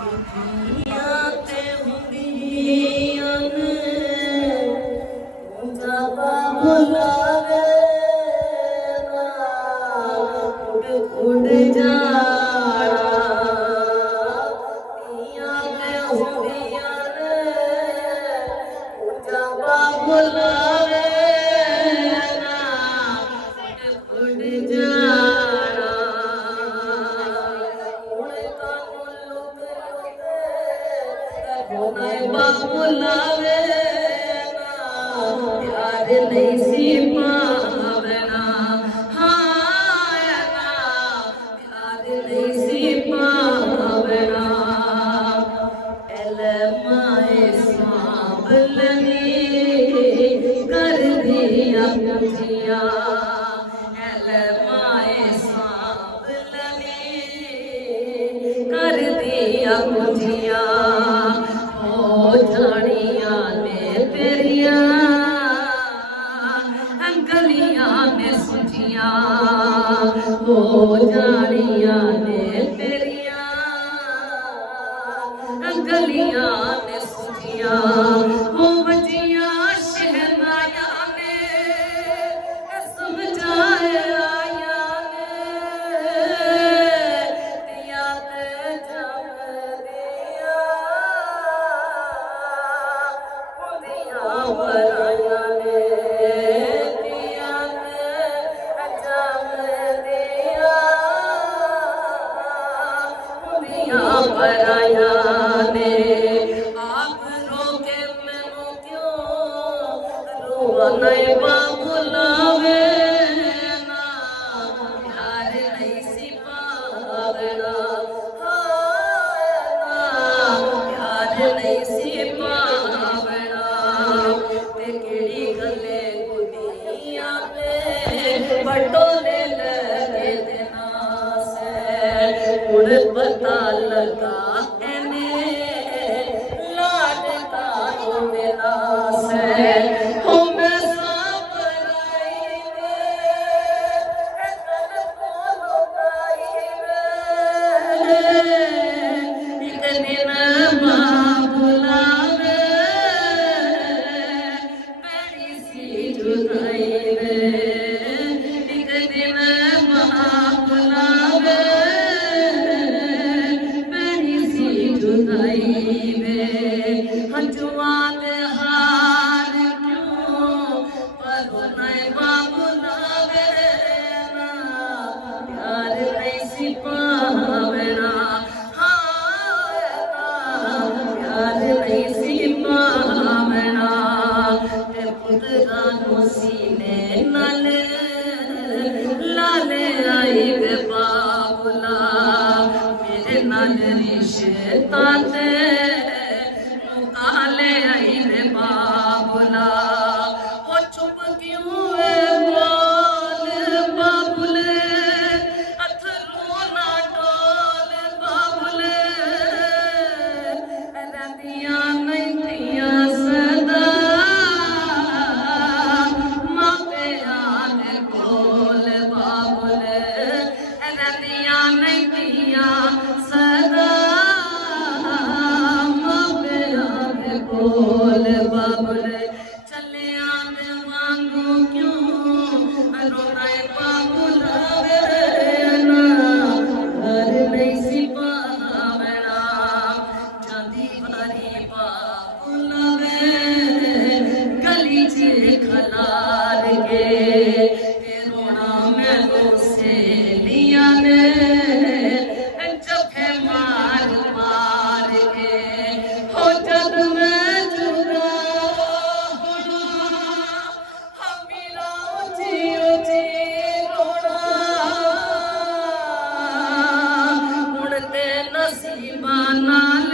ਦੁਨੀਆਂ ਤੇ ਹੁੰਦੀਆਂ ਨੇ ਰੱਬਾ ਬੁਲਾਵੇ ਨਾ ਉੱਡ ਉੱਡ ਜਾਣਾ ਦੁਨੀਆਂ ਤੇ ਹੁੰਦੀਆਂ ਨੇ ਰੱਬਾ ਬੁਲਾਵੇ ਨਾ ਉੱਡ ਉੱਡ ਜਾਣਾ ਹੁਣ ਕਾਨੂੰ ਲੁਕ ਲੁਕ ਬਾਬੂ ਲਾਵੇ प्यार नहीं सी पावना हाँ प्यार नहीं सी पावना माए सांभलनी कर दिया पुछिया माए सांभलनी कर दिया पुछिया हो जानिया ने तेरिया गलियां में सुझिया हो जानिया ने तेरिया गलियां में सुझिया हो वजिया शहनाया ने समझाए आया ने दिया ते जम दिया वराया ने पराया ने आप रोके मैनू क्यों रोना बाबू लावे ना प्यार नहीं सी पावना प्यार नहीं सी पावना ते केड़ी गले कुड़ियां पे बटोले लगे देना से उड़ पता लगा लाड का मेरा से हो मैं सांप लाई एक दिन बुलावे बड़ी सी जुदाई एक दिन बुलावे जुदाई में हंजुआन हार क्यों पर नए बाबू लावे ना प्यार नहीं सी पावना प्यार नहीं सी पावना ते पुत्रा नु सीने नाल लाले आई वे बाबूला मेरे नाल रिश्ता ते मुकाले आई रे बाबूला ओ चुप क्यों है बोल बाबूले अथरू ना डोल बाबूले रतियां नहीं थिया सदा मापे आने कोल बाबूले रतियां नहीं थिया सदा बोल बाबुले चले आने वांगू क्यों रोनाए बाबू लावे ना घर नहीं सी पावना जांदी वारी बाबू लावे गली च खलार के रोना मैनू सहेलिया ने जफे मार मार के हो जब मैं नसीबा नाल